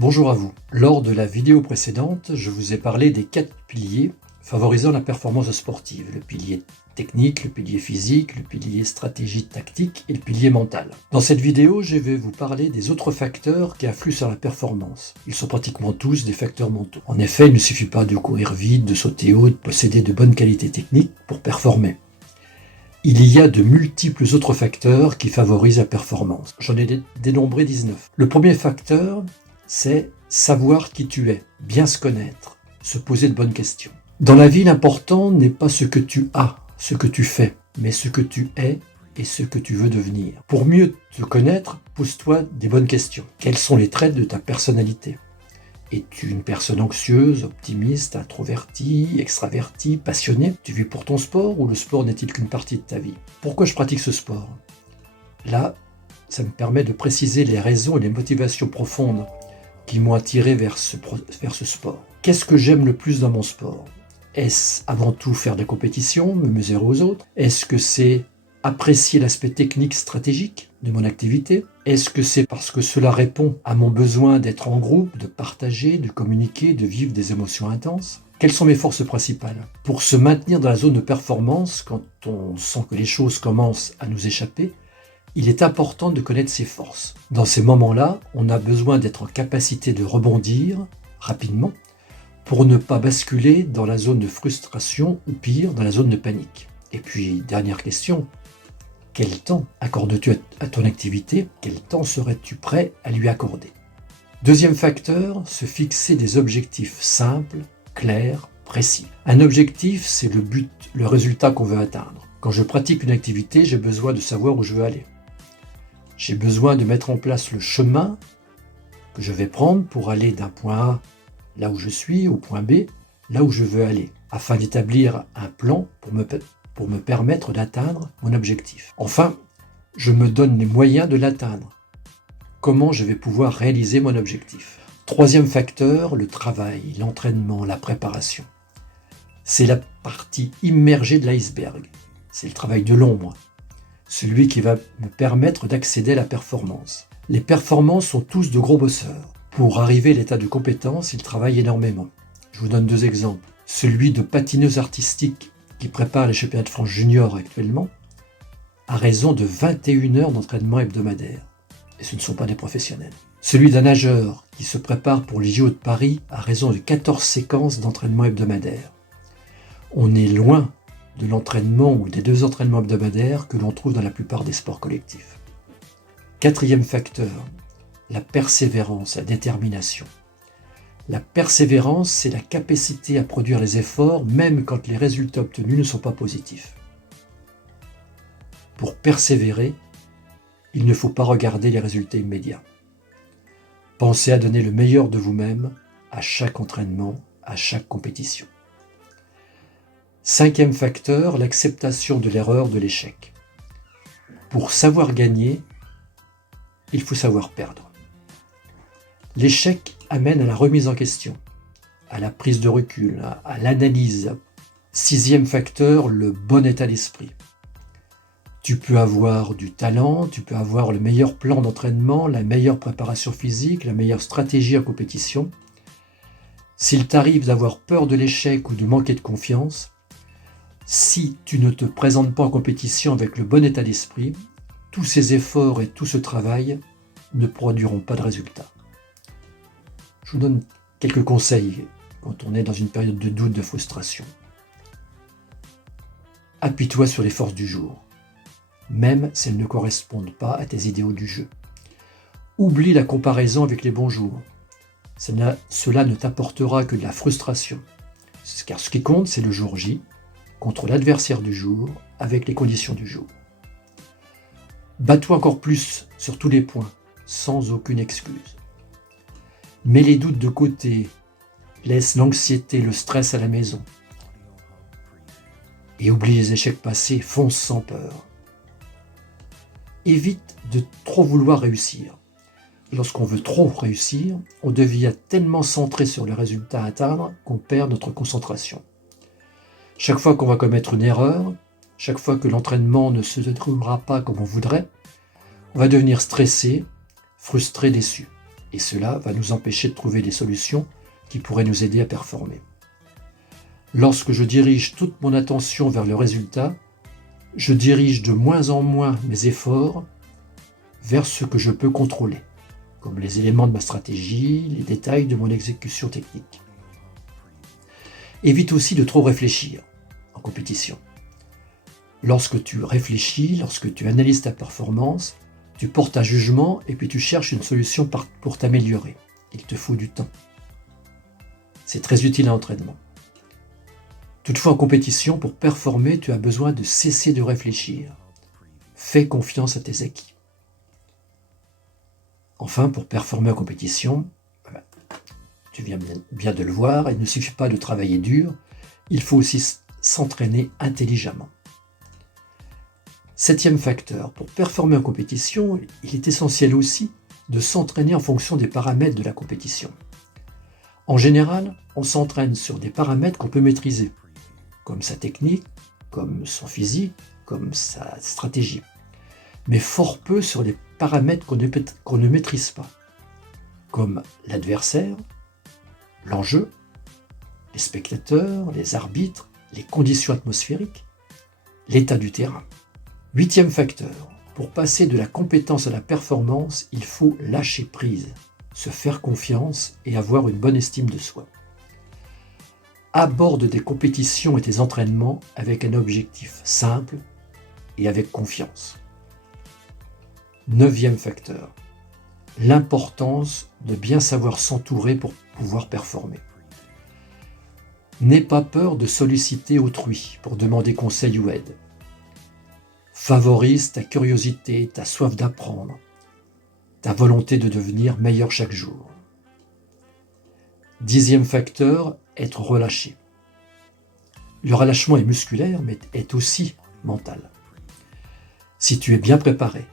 Bonjour à vous. Lors de la vidéo précédente, je vous ai parlé des 4 piliers favorisant la performance sportive. Le pilier technique, le pilier physique, le pilier stratégie tactique et le pilier mental. Dans cette vidéo, je vais vous parler des autres facteurs qui influent sur la performance. Ils sont pratiquement tous des facteurs mentaux. En effet, il ne suffit pas de courir vite, de sauter haut, de posséder de bonnes qualités techniques pour performer. Il y a de multiples autres facteurs qui favorisent la performance. J'en ai dénombré 19. Le premier facteur, c'est savoir qui tu es, bien se connaître, se poser de bonnes questions. Dans la vie, l'important n'est pas ce que tu as, ce que tu fais, mais ce que tu es et ce que tu veux devenir. Pour mieux te connaître, pose-toi des bonnes questions. Quels sont les traits de ta personnalité ? Es-tu une personne anxieuse, optimiste, introvertie, extravertie, passionnée ? Tu vis pour ton sport ou le sport n'est-il qu'une partie de ta vie ? Pourquoi je pratique ce sport ? Là, ça me permet de préciser les raisons et les motivations profondes qui m'ont attiré vers ce sport. Qu'est-ce que j'aime le plus dans mon sport ? Est-ce avant tout faire des compétitions, me mesurer aux autres ? Est-ce que c'est apprécier l'aspect technique stratégique de mon activité ? Est-ce que c'est parce que cela répond à mon besoin d'être en groupe, de partager, de communiquer, de vivre des émotions intenses ? Quelles sont mes forces principales ? Pour se maintenir dans la zone de performance, quand on sent que les choses commencent à nous échapper, il est important de connaître ses forces. Dans ces moments-là, on a besoin d'être en capacité de rebondir rapidement pour ne pas basculer dans la zone de frustration ou pire, dans la zone de panique. Et puis, dernière question, quel temps accordes-tu à ton activité ? Quel temps serais-tu prêt à lui accorder ? Deuxième facteur, se fixer des objectifs simples, clairs, précis. Un objectif, c'est le but, le résultat qu'on veut atteindre. Quand je pratique une activité, j'ai besoin de savoir où je veux aller. J'ai besoin de mettre en place le chemin que je vais prendre pour aller d'un point A, là où je suis, au point B, là où je veux aller, afin d'établir un plan pour me permettre d'atteindre mon objectif. Enfin, je me donne les moyens de l'atteindre. Comment je vais pouvoir réaliser mon objectif ? Troisième facteur, le travail, l'entraînement, la préparation. C'est la partie immergée de l'iceberg. C'est le travail de l'ombre. Celui qui va me permettre d'accéder à la performance. Les performances sont tous de gros bosseurs. Pour arriver à l'état de compétence, ils travaillent énormément. Je vous donne 2 exemples. Celui de patineuse artistique qui prépare les championnats de France junior actuellement a raison de 21 heures d'entraînement hebdomadaire. Et ce ne sont pas des professionnels. Celui d'un nageur qui se prépare pour les JO de Paris a raison de 14 séquences d'entraînement hebdomadaire. On est loin de l'entraînement ou des 2 entraînements hebdomadaires que l'on trouve dans la plupart des sports collectifs. Quatrième facteur, la persévérance, la détermination. La persévérance, c'est la capacité à produire les efforts même quand les résultats obtenus ne sont pas positifs. Pour persévérer, il ne faut pas regarder les résultats immédiats. Pensez à donner le meilleur de vous-même à chaque entraînement, à chaque compétition. 5e facteur, l'acceptation de l'erreur, de l'échec. Pour savoir gagner, il faut savoir perdre. L'échec amène à la remise en question, à la prise de recul, à l'analyse. 6e facteur, le bon état d'esprit. Tu peux avoir du talent, tu peux avoir le meilleur plan d'entraînement, la meilleure préparation physique, la meilleure stratégie en compétition. S'il t'arrive d'avoir peur de l'échec ou de manquer de confiance, si tu ne te présentes pas en compétition avec le bon état d'esprit, tous ces efforts et tout ce travail ne produiront pas de résultats. Je vous donne quelques conseils quand on est dans une période de doute, de frustration. Appuie-toi sur les forces du jour, même si elles ne correspondent pas à tes idéaux du jeu. Oublie la comparaison avec les bons jours. Cela ne t'apportera que de la frustration, car ce qui compte, c'est le jour J, contre l'adversaire du jour, avec les conditions du jour. Bats-toi encore plus sur tous les points, sans aucune excuse. Mets les doutes de côté, laisse l'anxiété, le stress à la maison. Et oublie les échecs passés, fonce sans peur. Évite de trop vouloir réussir. Lorsqu'on veut trop réussir, on devient tellement centré sur le résultat à atteindre qu'on perd notre concentration. Chaque fois qu'on va commettre une erreur, chaque fois que l'entraînement ne se déroulera pas comme on voudrait, on va devenir stressé, frustré, déçu. Et cela va nous empêcher de trouver des solutions qui pourraient nous aider à performer. Lorsque je dirige toute mon attention vers le résultat, je dirige de moins en moins mes efforts vers ce que je peux contrôler, comme les éléments de ma stratégie, les détails de mon exécution technique. Évite aussi de trop réfléchir en compétition. Lorsque tu réfléchis, lorsque tu analyses ta performance, tu portes un jugement et puis tu cherches une solution pour t'améliorer. Il te faut du temps. C'est très utile à l'entraînement. Toutefois, en compétition, pour performer, tu as besoin de cesser de réfléchir. Fais confiance à tes acquis. Enfin, pour performer en compétition, tu viens bien de le voir, il ne suffit pas de travailler dur, il faut aussi s'entraîner intelligemment. 7e facteur, pour performer en compétition, il est essentiel aussi de s'entraîner en fonction des paramètres de la compétition. En général, on s'entraîne sur des paramètres qu'on peut maîtriser, comme sa technique, comme son physique, comme sa stratégie, mais fort peu sur les paramètres qu'on ne maîtrise pas, comme l'adversaire, l'enjeu, les spectateurs, les arbitres, les conditions atmosphériques, l'état du terrain. 8e facteur, pour passer de la compétence à la performance, il faut lâcher prise, se faire confiance et avoir une bonne estime de soi. Aborde tes compétitions et tes entraînements avec un objectif simple et avec confiance. 9e facteur, l'importance de bien savoir s'entourer pour pouvoir performer. N'aie pas peur de solliciter autrui pour demander conseil ou aide. Favorise ta curiosité, ta soif d'apprendre, ta volonté de devenir meilleur chaque jour. 10e facteur, être relâché. Le relâchement est musculaire, mais est aussi mental. Si tu es bien préparé,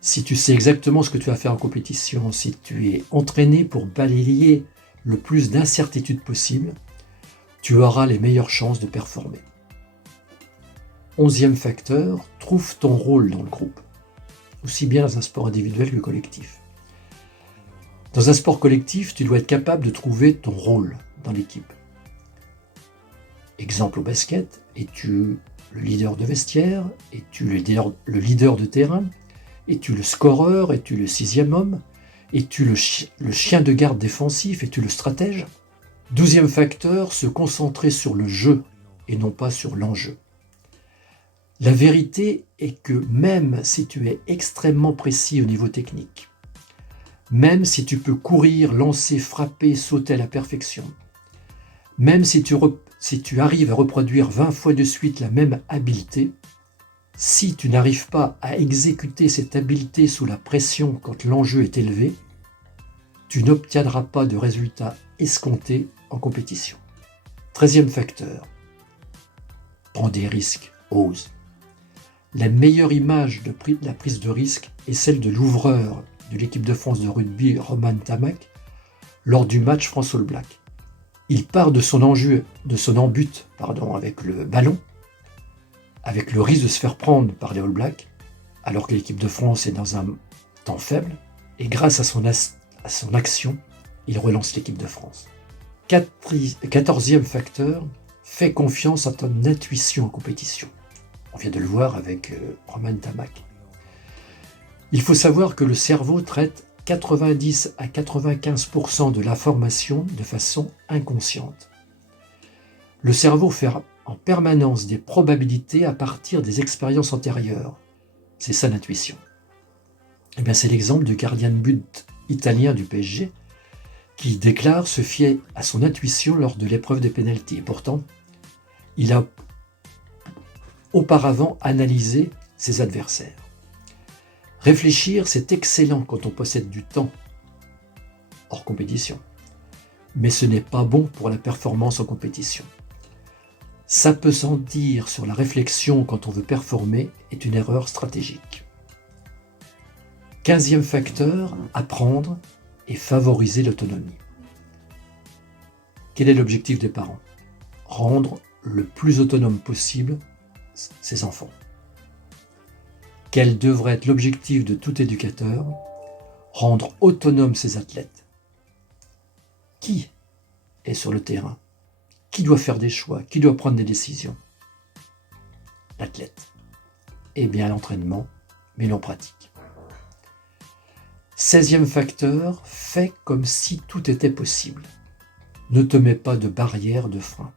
si tu sais exactement ce que tu vas faire en compétition, si tu es entraîné pour balayer le plus d'incertitudes possible, tu auras les meilleures chances de performer. 11e facteur, trouve ton rôle dans le groupe, aussi bien dans un sport individuel que collectif. Dans un sport collectif, tu dois être capable de trouver ton rôle dans l'équipe. Exemple au basket, es-tu le leader de vestiaire? Es-tu le leader de terrain? Es-tu le scoreur? Es-tu le 6e homme? Es-tu le chien de garde défensif? Es-tu le stratège? 12e facteur, se concentrer sur le jeu et non pas sur l'enjeu. La vérité est que même si tu es extrêmement précis au niveau technique, même si tu peux courir, lancer, frapper, sauter à la perfection, même si tu arrives à reproduire 20 fois de suite la même habileté, si tu n'arrives pas à exécuter cette habileté sous la pression quand l'enjeu est élevé, tu n'obtiendras pas de résultats escomptés en compétition. 13e facteur, prends des risques, ose. La meilleure image de la prise de risque est celle de l'ouvreur de l'équipe de France de rugby, Romain Ntamack, lors du match France All Black. Il part de son embut avec le ballon, avec le risque de se faire prendre par les All Blacks, alors que l'équipe de France est dans un temps faible, et grâce à son action, il relance l'équipe de France. 14e facteur, fais confiance à ton intuition en compétition. On vient de le voir avec Romain Ntamack. Il faut savoir que le cerveau traite 90 à 95% de l'information de façon inconsciente. Le cerveau fait en permanence des probabilités à partir des expériences antérieures. C'est ça l'intuition. C'est l'exemple du gardien de but italien du PSG qui déclare se fier à son intuition lors de l'épreuve des pénaltys. Et pourtant, il a auparavant analysé ses adversaires. Réfléchir, c'est excellent quand on possède du temps hors compétition, mais ce n'est pas bon pour la performance en compétition. S'appesantir sur la réflexion quand on veut performer est une erreur stratégique. 15e facteur, apprendre et favoriser l'autonomie. Quel est l'objectif des parents? Rendre le plus autonome possible ses enfants. Quel devrait être l'objectif de tout éducateur? rendre autonomes ces athlètes. Qui est sur le terrain? Qui doit faire des choix? Qui doit prendre des décisions? L'athlète. Et bien l'entraînement, mais en pratique. 16e facteur, fais comme si tout était possible. Ne te mets pas de barrière, de frein.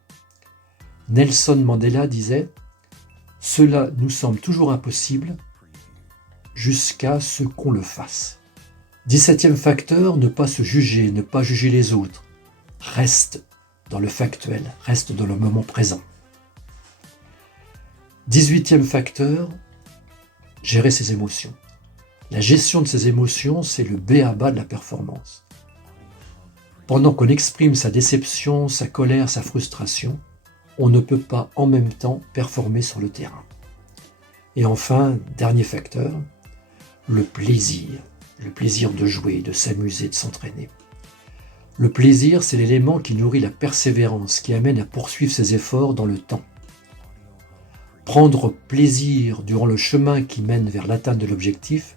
Nelson Mandela disait « Cela nous semble toujours impossible jusqu'à ce qu'on le fasse. » 17e facteur, ne pas se juger, ne pas juger les autres. Reste dans le factuel, reste dans le moment présent. 18e facteur, gérer ses émotions. La gestion de ses émotions, c'est le b.a.-ba de la performance. Pendant qu'on exprime sa déception, sa colère, sa frustration, on ne peut pas en même temps performer sur le terrain. Et enfin, dernier facteur, le plaisir. Le plaisir de jouer, de s'amuser, de s'entraîner. Le plaisir, c'est l'élément qui nourrit la persévérance, qui amène à poursuivre ses efforts dans le temps. Prendre plaisir durant le chemin qui mène vers l'atteinte de l'objectif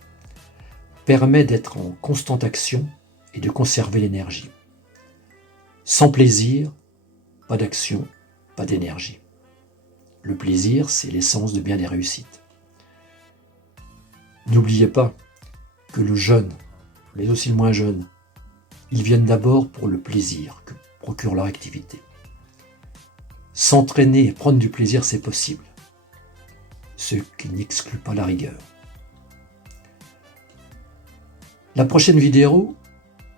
permet d'être en constante action et de conserver l'énergie. Sans plaisir, pas d'action, pas d'énergie. Le plaisir, c'est l'essence de bien des réussites. N'oubliez pas que le jeune, mais aussi le moins jeune, ils viennent d'abord pour le plaisir que procure leur activité. S'entraîner et prendre du plaisir, c'est possible, ce qui n'exclut pas la rigueur. La prochaine vidéo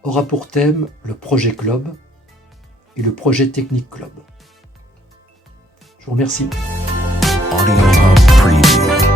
aura pour thème le projet Club et le projet Technique Club. Je vous remercie. Audio Hub Preview.